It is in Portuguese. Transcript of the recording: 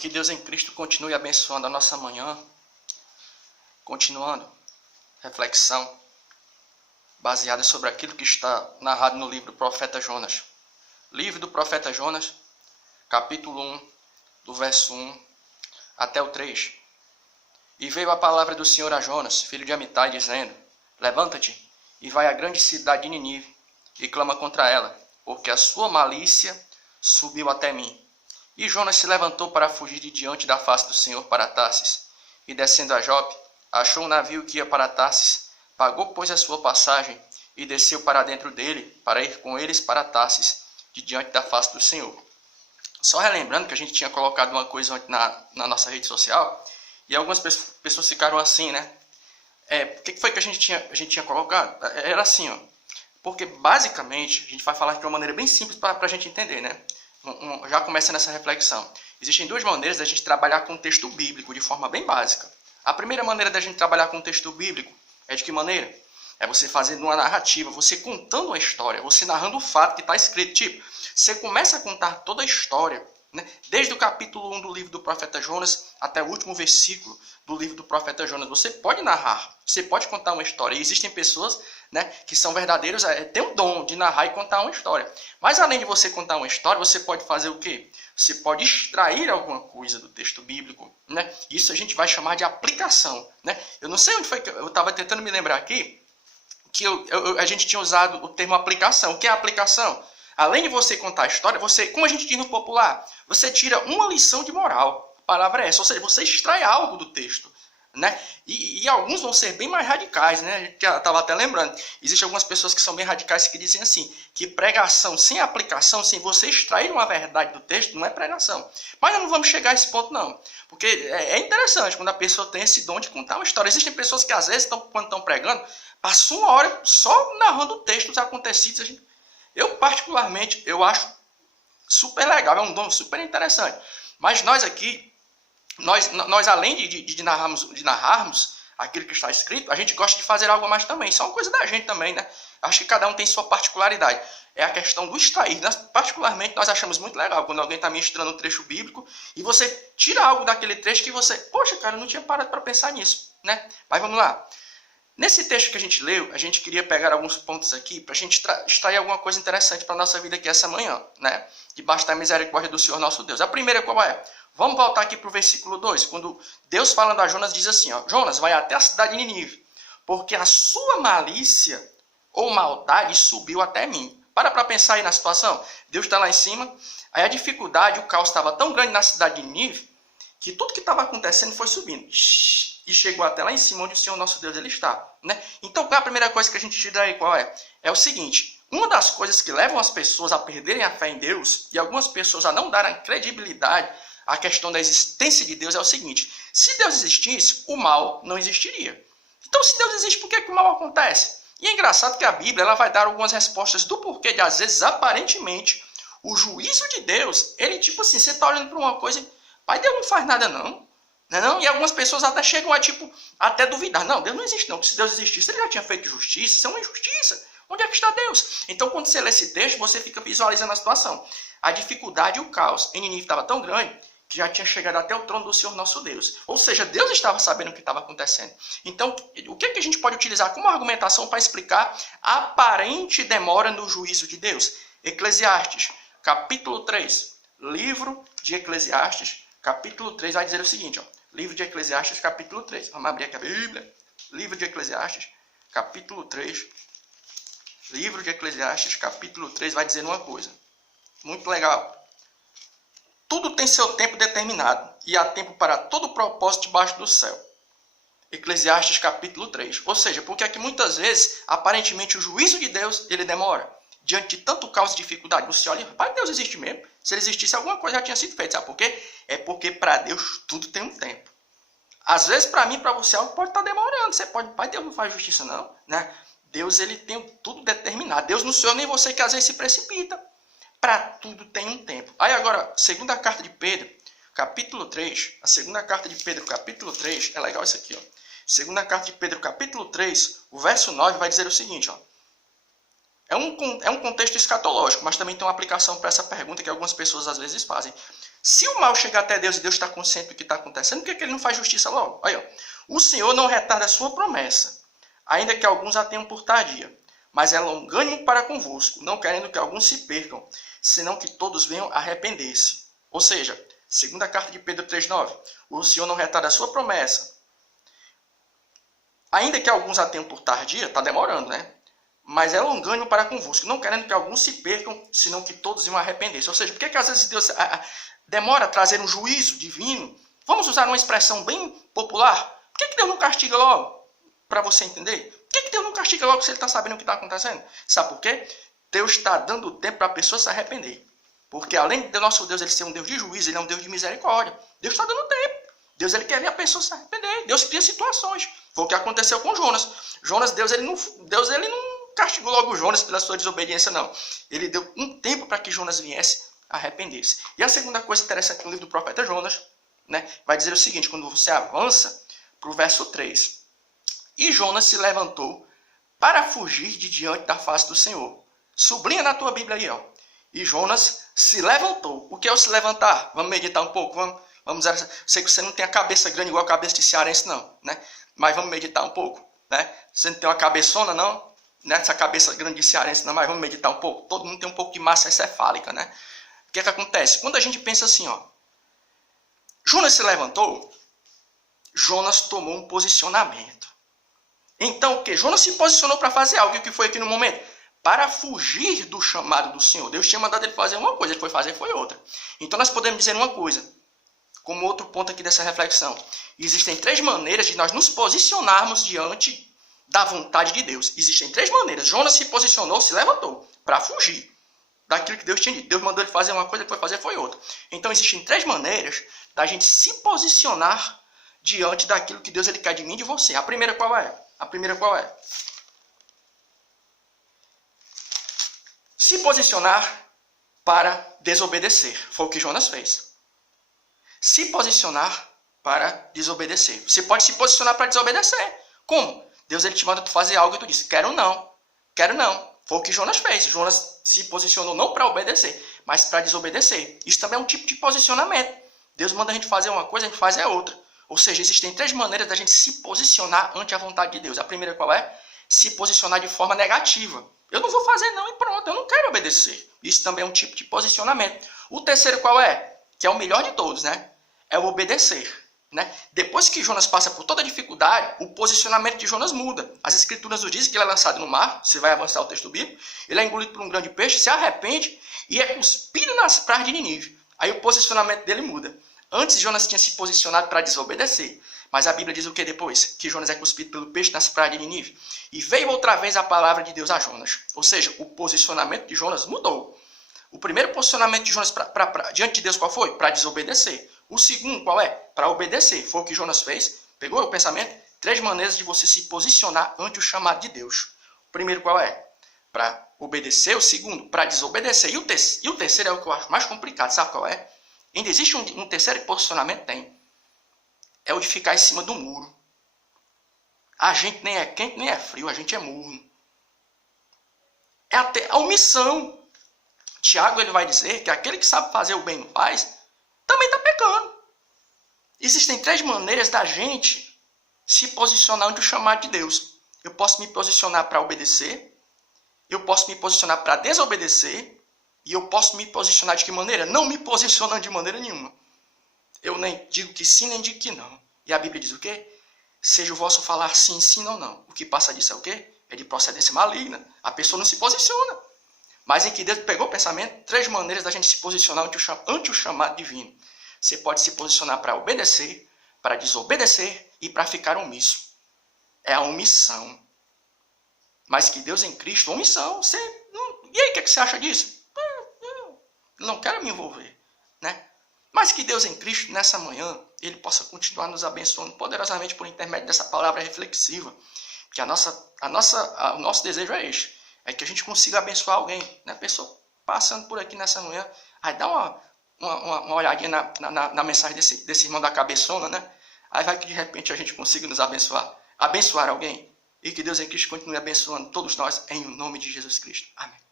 que Deus em Cristo continue abençoando a nossa manhã. Continuando, reflexão baseada sobre aquilo que está narrado no livro do profeta Jonas. Livro do profeta Jonas, capítulo 1, do verso 1 até o 3. E veio a palavra do Senhor a Jonas, filho de Amitai, dizendo: Levanta-te e vai à grande cidade de Ninive, e clama contra ela, porque a sua malícia subiu até mim. E Jonas se levantou para fugir de diante da face do Senhor para Tarsis, e descendo a Jope, achou um navio que ia para Tarsis, pagou, pois, a sua passagem, e desceu para dentro dele, para ir com eles para Tarsis, de diante da face do Senhor. Só relembrando que a gente tinha colocado uma coisa na nossa rede social, e algumas pessoas ficaram assim, né? O que foi que a gente tinha colocado? Era assim, ó. Porque, basicamente, a gente vai falar de uma maneira bem simples para a gente entender, né? Já começa nessa reflexão. Existem duas maneiras da gente trabalhar com o texto bíblico, de forma bem básica. A primeira maneira da gente trabalhar com o texto bíblico é de que maneira? É você fazendo uma narrativa, você contando uma história, você narrando o fato que está escrito. Tipo, você começa a contar toda a história, né? Desde o capítulo 1 do livro do profeta Jonas até o último versículo do livro do profeta Jonas. Você pode narrar, você pode contar uma história. E existem pessoas, né, que são verdadeiros, têm o dom de narrar e contar uma história. Mas além de você contar uma história, você pode fazer o quê? Você pode extrair alguma coisa do texto bíblico, né? Isso a gente vai chamar de aplicação, né? Eu não sei onde foi que eu estava tentando me lembrar aqui que a gente tinha usado o termo aplicação. O que é aplicação? Além de você contar a história, você, como a gente diz no popular, você tira uma lição de moral. A palavra é essa, ou seja, você extrai algo do texto, né? E alguns vão ser bem mais radicais, né? A gente já estava até lembrando. Existem algumas pessoas que são bem radicais que dizem assim, que pregação sem aplicação, sem você extrair uma verdade do texto, não é pregação. Mas não vamos chegar a esse ponto, não. Porque é interessante quando a pessoa tem esse dom de contar uma história. Existem pessoas que às vezes, quando estão pregando, passam uma hora só narrando o texto, os acontecidos. Eu, particularmente, eu acho super legal, é um dom super interessante. Mas nós aqui, nós além de narrarmos aquilo que está escrito, a gente gosta de fazer algo a mais também. Isso é uma coisa da gente também, né? Acho que cada um tem sua particularidade. É a questão do extrair. Particularmente, nós achamos muito legal quando alguém está ministrando um trecho bíblico e você tira algo daquele trecho que você... Poxa, cara, eu não tinha parado para pensar nisso, né? Mas vamos lá. Nesse texto que a gente leu, a gente queria pegar alguns pontos aqui para a gente extrair alguma coisa interessante para a nossa vida aqui essa manhã, né? Debaixo da misericórdia do Senhor nosso Deus. A primeira qual é? Vamos voltar aqui para o versículo 2, quando Deus falando a Jonas diz assim, ó, Jonas, vai até a cidade de Ninive, porque a sua malícia ou maldade subiu até mim. Para pensar aí na situação. Deus está lá em cima, aí a dificuldade, o caos estava tão grande na cidade de Ninive, que tudo que estava acontecendo foi subindo. E chegou até lá em cima, onde o Senhor nosso Deus ele está, né? Então, a primeira coisa que a gente tira aí qual é? É o seguinte, uma das coisas que levam as pessoas a perderem a fé em Deus, e algumas pessoas a não darem credibilidade à questão da existência de Deus, é o seguinte, se Deus existisse, o mal não existiria. Então, se Deus existe, por que o mal acontece? E é engraçado que a Bíblia ela vai dar algumas respostas do porquê de, às vezes, aparentemente, o juízo de Deus, ele tipo assim, você está olhando para uma coisa, pai, Deus não faz nada não. Não? E algumas pessoas até chegam a até duvidar. Não, Deus não existe não. Se Deus existisse, ele já tinha feito justiça. Isso é uma injustiça. Onde é que está Deus? Então, quando você lê esse texto, você fica visualizando a situação. A dificuldade e o caos em Ninive estava tão grande que já tinha chegado até o trono do Senhor nosso Deus. Ou seja, Deus estava sabendo o que estava acontecendo. Então, o que a gente pode utilizar como argumentação para explicar a aparente demora no juízo de Deus? Eclesiastes, capítulo 3. Livro de Eclesiastes, capítulo 3, vai dizer o seguinte, ó. Livro de Eclesiastes, capítulo 3. Vamos abrir aqui a Bíblia. Livro de Eclesiastes, capítulo 3. Livro de Eclesiastes, capítulo 3, vai dizer uma coisa. Muito legal. Tudo tem seu tempo determinado, e há tempo para todo propósito debaixo do céu. Eclesiastes, capítulo 3. Ou seja, porque aqui muitas vezes, aparentemente, o juízo de Deus, ele demora. Diante de tanto caos e dificuldade, você olha, pai, Deus existe mesmo. Se ele existisse, alguma coisa já tinha sido feita. Sabe por quê? É porque para Deus tudo tem um tempo. Às vezes, para mim, para você, algo pode estar demorando. Você pode, pai, Deus não faz justiça, não. Né? Deus, ele tem tudo determinado. Deus não sou eu nem você que às vezes se precipita. Para tudo tem um tempo. Aí agora, segunda carta de Pedro, capítulo 3. A segunda carta de Pedro, capítulo 3. É legal isso aqui, ó. Segunda carta de Pedro, capítulo 3, o verso 9 vai dizer o seguinte, ó. É um contexto escatológico, mas também tem uma aplicação para essa pergunta que algumas pessoas às vezes fazem. Se o mal chegar até Deus e Deus está consciente do que está acontecendo, por que ele não faz justiça logo? Aí, ó. O Senhor não retarda a sua promessa, ainda que alguns a tenham por tardia, mas é longânimo para convosco, não querendo que alguns se percam, senão que todos venham arrepender-se. Ou seja, segunda carta de Pedro 3,9, o Senhor não retarda a sua promessa, ainda que alguns a tenham por tardia, está demorando, né? Mas é longânimo para convosco, não querendo que alguns se percam, senão que todos venham arrepender-se. Ou seja, por que às vezes Deus demora a trazer um juízo divino? Vamos usar uma expressão bem popular. Por que Deus não castiga logo? Para você entender. Por que Deus não castiga logo se ele está sabendo o que está acontecendo? Sabe por quê? Deus está dando tempo para a pessoa se arrepender. Porque além do nosso Deus ele ser um Deus de juízo, ele é um Deus de misericórdia. Deus está dando tempo. Deus ele quer ver a pessoa se arrepender. Deus cria situações. Foi o que aconteceu com Jonas. Jonas, Deus ele não castigou logo Jonas pela sua desobediência, não. Ele deu um tempo para que Jonas viesse arrepender-se. E a segunda coisa interessante no livro do profeta Jonas, né, vai dizer o seguinte, quando você avança para o verso 3. E Jonas se levantou para fugir de diante da face do Senhor. Sublinha na tua Bíblia aí, ó. E Jonas se levantou. O que é o se levantar? Vamos meditar um pouco, vamos eu sei que você não tem a cabeça grande igual a cabeça de cearense, não, né? Mas vamos meditar um pouco, né? Você não tem uma cabeçona, não? Nessa cabeça grande de cearense, não, mas vamos meditar um pouco. Todo mundo tem um pouco de massa encefálica, né? O que é que acontece? Quando a gente pensa assim, ó, Jonas se levantou, Jonas tomou um posicionamento. Então, o que? Jonas se posicionou para fazer algo. E o que foi aqui no momento? Para fugir do chamado do Senhor. Deus tinha mandado ele fazer uma coisa, ele foi fazer foi outra. Então, nós podemos dizer uma coisa, como outro ponto aqui dessa reflexão. Existem 3 maneiras de nós nos posicionarmos diante da vontade de Deus. Existem 3 maneiras. Jonas se posicionou, se levantou para fugir daquilo que Deus tinha dito. Deus mandou ele fazer uma coisa, ele foi fazer foi outra. Então, existem 3 maneiras da gente se posicionar diante daquilo que Deus ele quer de mim e de você. A primeira qual é? A primeira qual é? Se posicionar para desobedecer. Foi o que Jonas fez. Se posicionar para desobedecer. Você pode se posicionar para desobedecer. Como? Deus ele te manda tu fazer algo e tu diz, quero não, quero não. Foi o que Jonas fez. Jonas se posicionou não para obedecer, mas para desobedecer. Isso também é um tipo de posicionamento. Deus manda a gente fazer uma coisa, a gente faz a outra. Ou seja, existem 3 maneiras da gente se posicionar ante a vontade de Deus. A primeira qual é? Se posicionar de forma negativa. Eu não vou fazer não e pronto, eu não quero obedecer. Isso também é um tipo de posicionamento. O terceiro qual é? Que é o melhor de todos, né? É o obedecer. Né? Depois que Jonas passa por toda a dificuldade, o posicionamento de Jonas muda. As escrituras nos dizem que ele é lançado no mar, você vai avançar o texto bíblico, ele é engolido por um grande peixe, se arrepende e é cuspido nas praias de Nínive. Aí o posicionamento dele muda. Antes Jonas tinha se posicionado para desobedecer, mas a Bíblia diz o que depois? Que Jonas é cuspido pelo peixe nas praias de Nínive. E veio outra vez a palavra de Deus a Jonas. Ou seja, o posicionamento de Jonas mudou. O primeiro posicionamento de Jonas diante de Deus qual foi? Para desobedecer. O segundo qual é? Para obedecer. Foi o que Jonas fez. Pegou o pensamento? 3 maneiras de você se posicionar ante o chamado de Deus. O primeiro qual é? Para obedecer. O segundo, para desobedecer. E o terceiro é o que eu acho mais complicado. Sabe qual é? Ainda existe um terceiro posicionamento? Tem. É o de ficar em cima do muro. A gente nem é quente, nem é frio. A gente é morno. É até a omissão. Tiago ele vai dizer que aquele que sabe fazer o bem não faz, também está pecando. Existem 3 maneiras da gente se posicionar ante o chamado de Deus. Eu posso me posicionar para obedecer, eu posso me posicionar para desobedecer, e eu posso me posicionar de que maneira? Não me posicionando de maneira nenhuma. Eu nem digo que sim, nem digo que não. E a Bíblia diz o quê? Seja o vosso falar sim, sim ou não. O que passa disso é o quê? É de procedência maligna. A pessoa não se posiciona. Mas em que Deus pegou o pensamento, 3 maneiras da gente se posicionar ante o chamado divino. Você pode se posicionar para obedecer, para desobedecer e para ficar omisso. É a omissão. Mas que Deus em Cristo, omissão. E aí, o que você acha disso? Eu não quero me envolver. Né? Mas que Deus em Cristo, nessa manhã, Ele possa continuar nos abençoando poderosamente por intermédio dessa palavra reflexiva. Porque o nosso desejo é este. É que a gente consiga abençoar alguém, né? A pessoa passando por aqui nessa manhã, aí dá uma olhadinha na mensagem desse irmão da cabeçona, né? Aí vai que de repente a gente consiga nos abençoar. Abençoar alguém. E que Deus em Cristo continue abençoando todos nós em nome de Jesus Cristo. Amém.